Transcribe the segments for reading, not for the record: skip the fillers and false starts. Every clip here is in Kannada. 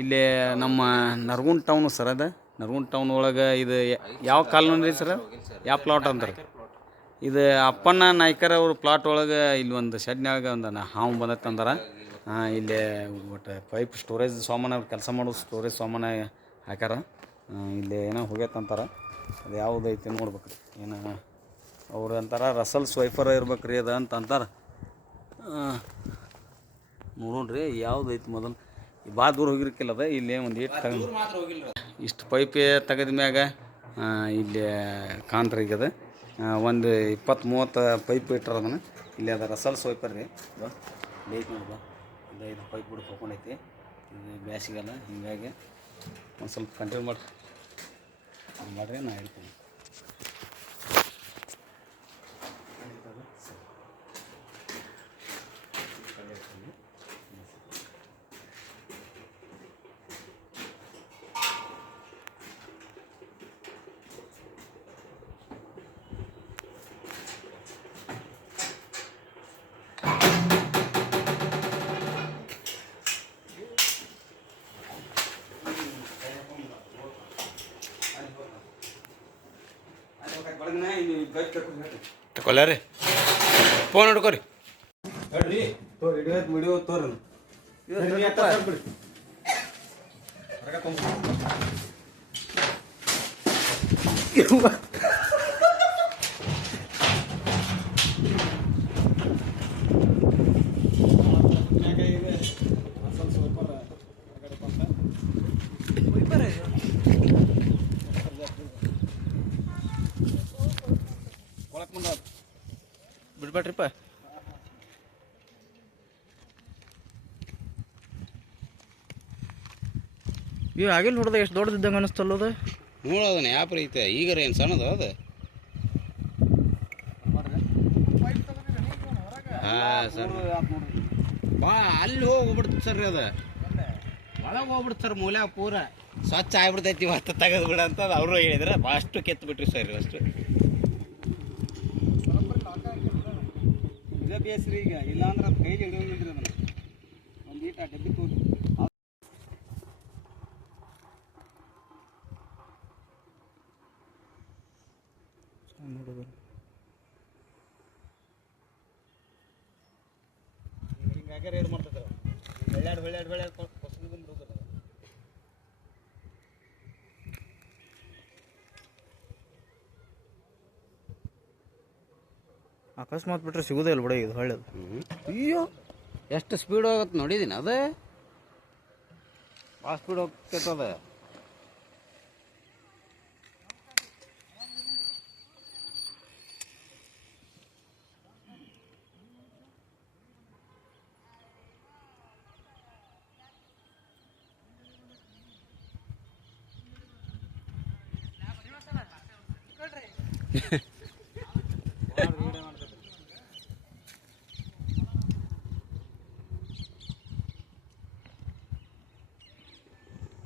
ಇಲ್ಲಿ ನಮ್ಮ ನರಗುಂದ ಟೌನು ಸರ್ ಅದು ನರಗುಂದ ಟೌನ್ ಒಳಗೆ ಇದು ಯಾವ ಕಾಲೋನಿ ರೀ ಸರ್ ಯಾವ ಪ್ಲಾಟ್ ಅಂತಾರೆ ಇದು ಅಪ್ಪಣ್ಣ ನಾಯ್ಕರ್ ಅವ್ರ ಪ್ಲಾಟ್ ಒಳಗೆ ಇಲ್ಲಿ ಒಂದು ಶೆಡ್ನ್ಯಾಗ ಒಂದು ಹಾವು ಬಂದೈತೆ ಅಂದಾರ ಇಲ್ಲಿ ಒಟ್ಟು ಪೈಪ್ ಸ್ಟೋರೇಜ್ ಸಾಮಾನು ಕೆಲಸ ಮಾಡೋದು ಸ್ಟೋರೇಜ್ ಸಾಮಾನು ಹಾಕ್ಯಾರ ಇಲ್ಲಿ ಏನೋ ಹೋಗೈತೆ ಅಂತಾರೆ ಅದು ಯಾವುದು ಐತಿ ನೋಡ್ಬೇಕು ರೀ ಏನು ಅವ್ರು ಅಂತಾರೆ ರಸಲ್ ಸ್ವೈಫರ್ ಇರ್ಬೇಕು ರೀ ಅದು ಅಂತ ಅಂತಾರೆ ನೋಡೋಣ ರೀ ಯಾವ್ದು ಐತಿ ಮೊದಲು ಭಾಳ ದೂರ ಹೋಗಿರ್ಕಿಲ್ಲ ಅದ ಇಲ್ಲಿ ಒಂದು ಇಷ್ಟು ಪೈಪ್ ತೆಗೆದ ಮ್ಯಾಗ ಇಲ್ಲಿ ಕಾಣ್ರಿ ಈಗ ಅದು ಒಂದು 20-30 ಪೈಪ್ ಇಟ್ಟರೆ ಅದನ್ನು ಇಲ್ಲಿ ಅದು ರಸಲ್ ಸ್ವೈಪರ್ ರೀ ಐತಿ ನೋಡ್ಬ ಇದು ಪೈಪ್ ಬಿಡಕ್ಕೆ ಹೋಗ್ಕೊಂಡೈತಿ ಇದು ಬ್ಯಾಸಿಗೆಲ್ಲ ಹೀಗಾಗಿ ಒಂದು ಸ್ವಲ್ಪ ಕಂಟಿನ್ಯೂ ಮಾಡಿರಿ ನಾ ಹೇಳ್ತೀನಿ ತಗೊಳ್ರಿ ಫೋನ್ ಹಿಡ್ಕೊರಿ ವಿಡಿಯೋ ತೋರಿ ಬಿಡ್ಬೇಡ್ರಿಪ್ಪ ಇವು ಆಗಿಲ್ಲ ನೋಡ್ದೆ ಎಷ್ಟು ದೊಡ್ಡದಿದ್ದಂಗೆ ಅನಿಸ್ತಲ್ಲ ಅದು ನೋಡೋದನ್ನ ಯಾಪ್ರ ಐತೆ ಈಗರ ಏನು ಸಣ್ಣದು ಅದು ಹಾಂ ಸರ್ ಅಲ್ಲಿ ಹೋಗ್ಬಿಡ್ತು ಸರ್ ಅದು ಒಳಗೆ ಹೋಗ್ಬಿಡ್ತು ಸರ್ ಮೂಲ್ಯಾಗ ಪೂರ ಸ್ವಚ್ಛ ಆಗ್ಬಿಡ್ತೈತಿ ಇವತ್ತು ತೆಗೆದು ಬಿಡ ಅಂತ ಅವರು ಹೇಳಿದ್ರೆ ಅಷ್ಟು ಕೆತ್ತು ಬಿಟ್ರಿ ಸರ್ ಅಷ್ಟು ಇದೇ ಬೇಸ್ರಿ ಈಗ ಇಲ್ಲಾಂದ್ರೆ ಅದು ಕೈಲಿ ಹಿಡಿಯೋಂಗಿಲ್ರಿ ಅದನ್ನು ಒಂದು ಈಟ ಡಬ್ಬಿ ತೋರಿ ಹಿಂಗಾಗ್ಯಾರ ಏನು ಮಾಡ್ತಾರೆ ಬೆಳ್ಯಾಡ್ ಕೊಸಲು ಬಂದು ಬಿಡೋದು ಅಕಸ್ಮಾತ್ ಬಿಟ್ರೆ ಸಿಗೋದೇ ಇಲ್ಲ ಬಿಡ ಇದು ಒಳ್ಳೇದು ಅಯ್ಯೋ ಎಷ್ಟು ಸ್ಪೀಡ್ ಹೋಗುತ್ತೆ ನೋಡಿದೀನಿ ಅದೇ ಭಾಳ ಸ್ಪೀಡ್ ಹೋಗ್ತೈತದ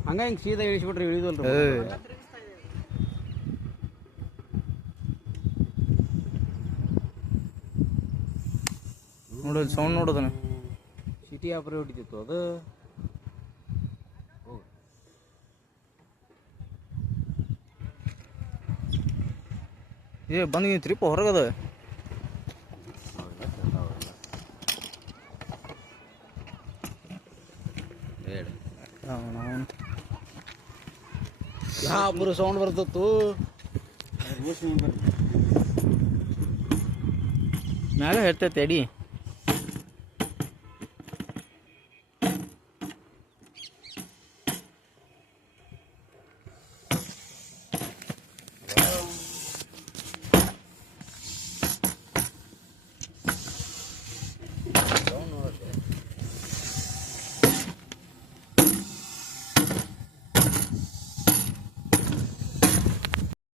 ಹಂಗ ಹಿಂಗೆ ಸೀದಾ ಇಳಿಸ್ಬಿಟ್ರೆ ಇಳಿದಲ್ರಿ ನೋಡೋದು ಸೌಂಡ್ ನೋಡೋದನ ಸಿಟಿ ಆಪರೇ ಹೊಡಿತಿತ್ತು ಅದು ಏ ಬಂದು ತ್ರಿಪ್ಪ ಹೊರಗದ ಯಾವ ಸೌಂಡ್ ಬರ್ತತ್ತು ಮ್ಯಾಗ ಹೇಳ್ತೈತೆ ಅಡಿ